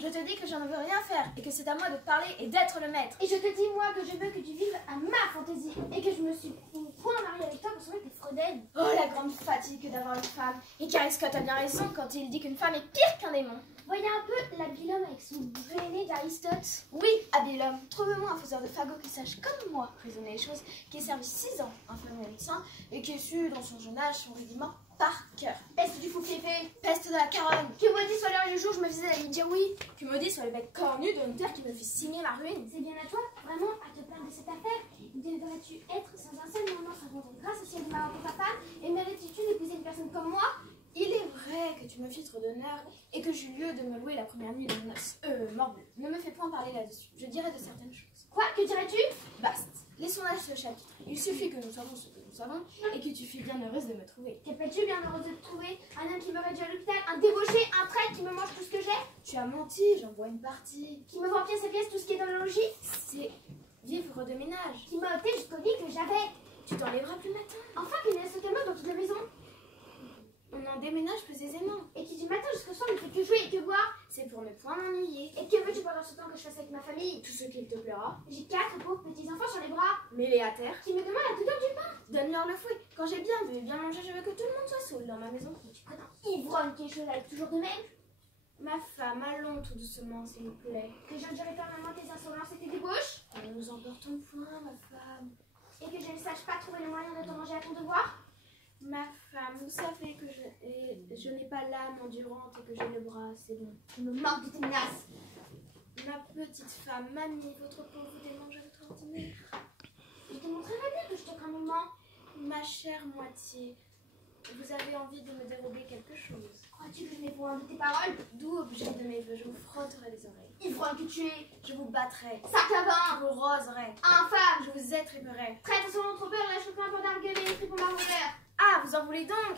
je te dis que j'en veux rien faire et que c'est à moi de parler et d'être le maître. Et je te dis, moi, que je veux que tu vives à ma fantaisie et que je me suis mis trop en mariée avec toi pour sauver tes fredaines. Oh, la grande fatigue que d'avoir une femme. Et Carrie Scott a bien raison quand il dit qu'une femme est pire qu'un démon. Voyez un peu l'habile homme avec son bonnet d'Aristote. Oui, habile homme, trouve-moi un faiseur de fagots qui sache comme moi raisonner les choses, qui ait servi 6 ans infirmier médecin et qui ait su dans son jeune âge son rudiment par cœur. Peste du fou féfé. Peste de la caronne. Que maudit soit l'heure et le jour, je me faisais d'aller dire oui. Que maudit soit le bec cornu de notaire qui me fit signer ma ruine. C'est bien à toi, vraiment, à te plaindre de cette affaire. Devrais-tu être sans un seul moment sans rendre grâce au ciel de m'avoir pour ta femme? Et mérites-tu d'épouser une personne comme moi? Il est vrai que tu me fis trop d'honneur et que j'eus lieu de me louer la première nuit de noces. Morbleu, ne me fais point parler là-dessus. Je dirai de certaines choses. Quoi? Que dirais-tu? Basta. Laissons là ce chapitre. Il suffit que nous savons ce que nous savons et que tu fus bien heureuse de me trouver. Qu'appelles-tu bien heureuse de te trouver? Un homme qui me réduit à l'hôpital, un débauché, un traître qui me mange tout ce que j'ai? Tu as menti, j'en vois une partie. Qui me vend pièce à pièce tout ce qui est dans le logis? C'est vivre de ménage. Qui m'a ôté jusqu'au lit que j'avais? Tu t'enlèveras plus matin. Enfin, qui me laisse totalement dans toute la maison? On en déménage plus aisément. Et qui du matin jusqu'au soir ne fait que jouer et que boire? C'est pour ne point m'ennuyer. Et que veux-tu pendant ce temps que je fasse avec ma famille? Tout ce qu'il te plaira. J'ai 4 pauvres petits enfants sur les bras Mets-les à terre. qui me demandent à toute heure du pain. Donne-leur le fouet. Quand j'ai bien bu et bien mangé, je veux que tout le monde soit saoul dans ma maison. Mais tu connais un ivrogne qui est chaud avec toujours de même? Ma femme, allons tout doucement, s'il vous plaît. Que j'endurerai éternellement tes insolences et tes débauches? Ne nous emportons point, ma femme. Et que je ne sache pas trouver le moyen de te manger à ton devoir? Ma femme, vous savez que je n'ai pas l'âme endurante et que j'ai le bras assez long. Je me moque de tes menaces. Ma petite femme, mamie, votre peau vous démange à votre ordinaire. Je te montrerai bien que je te crains nullement. Ma chère moitié, vous avez envie de me dérober quelque chose. Crois-tu que je n'ai point de tes paroles? D'où objet de mes vœux, je vous frotterai les oreilles. Ivrogne que tu es! Je vous battrai. Sac à Je vin! vous roserai. Infâme! Je vous étriperai. Traite à son entrepeur, la chopin pour d'arguer les tripes au marronnière! Ah, vous en voulez donc?